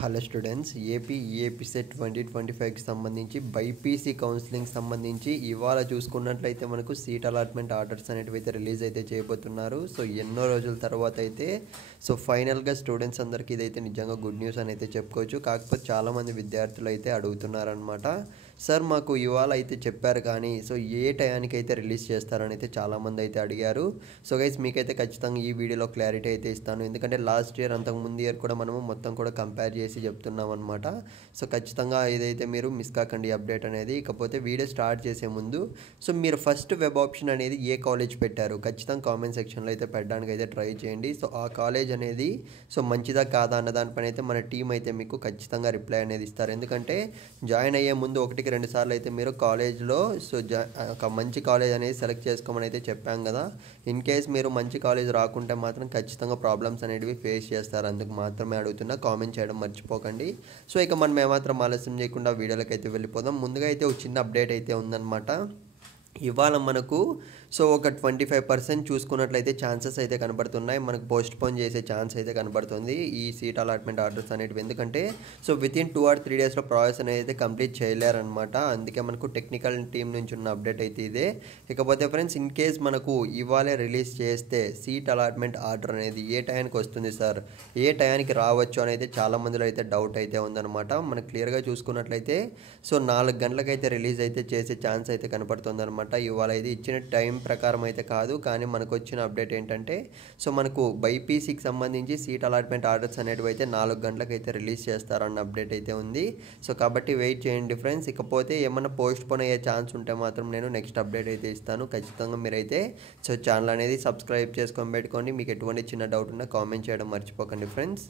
Hello students, AP EAP CET 2025కి సంబంధించి BiPC counselling సంబంధించి ఇవాళ చూసుకున్నట్లయితే మనకు సీట్ అలాట్మెంట్ ఆర్డర్స్ అనేటివి అయితే రిలీజ్ అయితే చేయబోతున్నారు. సో ఎన్నో రోజుల తర్వాత అయితే ఫైనల్గా స్టూడెంట్స్ అందరికీ ఇదైతే నిజంగా గుడ్ న్యూస్ అని అయితే చెప్పుకోవచ్చు. కాకపోతే చాలామంది విద్యార్థులు అయితే అడుగుతున్నారనమాట, సార్ మాకు ఇవాళ అయితే చెప్పారు కానీ ఏ టయానికి అయితే రిలీజ్ చేస్తారని అయితే చాలామంది అయితే అడిగారు. సో గైస్, మీకైతే ఖచ్చితంగా ఈ వీడియోలో క్లారిటీ అయితే ఇస్తాను. ఎందుకంటే లాస్ట్ ఇయర్ అంతకు ముందు ఇయర్ కూడా మనము మొత్తం కూడా కంపేర్ చేసి చెప్తున్నాం అనమాట. సో ఖచ్చితంగా ఇదైతే మీరు మిస్ కాకండి అప్డేట్ అనేది. ఇకపోతే వీడియో స్టార్ట్ చేసే ముందు మీరు ఫస్ట్ వెబ్ ఆప్షన్ అనేది ఏ కాలేజ్ పెట్టారు ఖచ్చితంగా కామెంట్ సెక్షన్లో అయితే పెట్టడానికి అయితే ట్రై చేయండి. సో ఆ కాలేజ్ అనేది మంచిదా కాదా అన్న దానిపైన అయితే మన టీం అయితే మీకు ఖచ్చితంగా రిప్లై అనేది ఇస్తారు. ఎందుకంటే జాయిన్ అయ్యే ముందు 1-2 సార్లు అయితే మీరు కాలేజ్లో ఒక మంచి కాలేజ్ అనేది సెలెక్ట్ చేసుకోమని అయితే చెప్పాం కదా. ఇన్ కేస్ మీరు మంచి కాలేజ్ రాకుంటే మాత్రం ఖచ్చితంగా ప్రాబ్లమ్స్ అనేటివి ఫేస్ చేస్తారు. అందుకు మాత్రమే అడుగుతున్నా, కామెంట్ చేయడం మర్చిపోకండి. ఇక మనం ఏమాత్రం ఆలస్యం చేయకుండా వీడియోలోకి అయితే వెళ్ళిపోదాం. ముందుగా అయితే ఒక చిన్న అప్డేట్ అయితే ఉందన్నమాట. ఇవాళ మనకు ఒక 25% చూసుకున్నట్లయితే ఛాన్సెస్ అయితే కనబడుతున్నాయి. మనకు పోస్ట్ పోన్ చేసే ఛాన్స్ అయితే కనబడుతుంది ఈ సీట్ అలాట్మెంట్ ఆర్డర్స్ అనేటివి. ఎందుకంటే వితిన్ 2 or 3 డేస్లో ప్రాసెస్ అనేది అయితే కంప్లీట్ చేయలేరనమాట. అందుకే మనకు టెక్నికల్ టీం నుంచి ఉన్న అప్డేట్ అయితే ఇదే. ఇకపోతే ఫ్రెండ్స్, ఇన్ కేస్ మనకు ఇవాళే రిలీజ్ చేస్తే సీట్ అలాట్మెంట్ ఆర్డర్ అనేది ఏ టయానికి వస్తుంది సార్, ఏ టయానికి రావచ్చు అని అయితే చాలా మందిలో అయితే డౌట్ అయితే ఉందన్నమాట. మనకు క్లియర్గా చూసుకున్నట్లయితే 4 గంటలకైతే రిలీజ్ అయితే చేసే ఛాన్స్ అయితే కనబడుతుంది అనమాట. ఇవాళ ఇది ఇచ్చిన టైం ప్రకారం అయితే కాదు, కానీ మనకు వచ్చిన అప్డేట్ ఏంటంటే మనకు బైపీసీకి సంబంధించి సీట్ అలాట్మెంట్ ఆర్డర్స్ అనేటివి అయితే 4 గంటలకైతే రిలీజ్ చేస్తారన్న అప్డేట్ అయితే ఉంది. కాబట్టి వెయిట్ చేయండి ఫ్రెండ్స్. ఇకపోతే ఏమన్నా పోస్ట్ పోన్ అయ్యే ఛాన్స్ ఉంటే మాత్రం నేను నెక్స్ట్ అప్డేట్ అయితే ఇస్తాను. ఖచ్చితంగా మీరైతే ఛానల్ అనేది సబ్స్క్రైబ్ చేసుకొని పెట్టుకోండి. మీకు ఎటువంటి చిన్న డౌట్ ఉన్నా కామెంట్ చేయడం మర్చిపోకండి ఫ్రెండ్స్.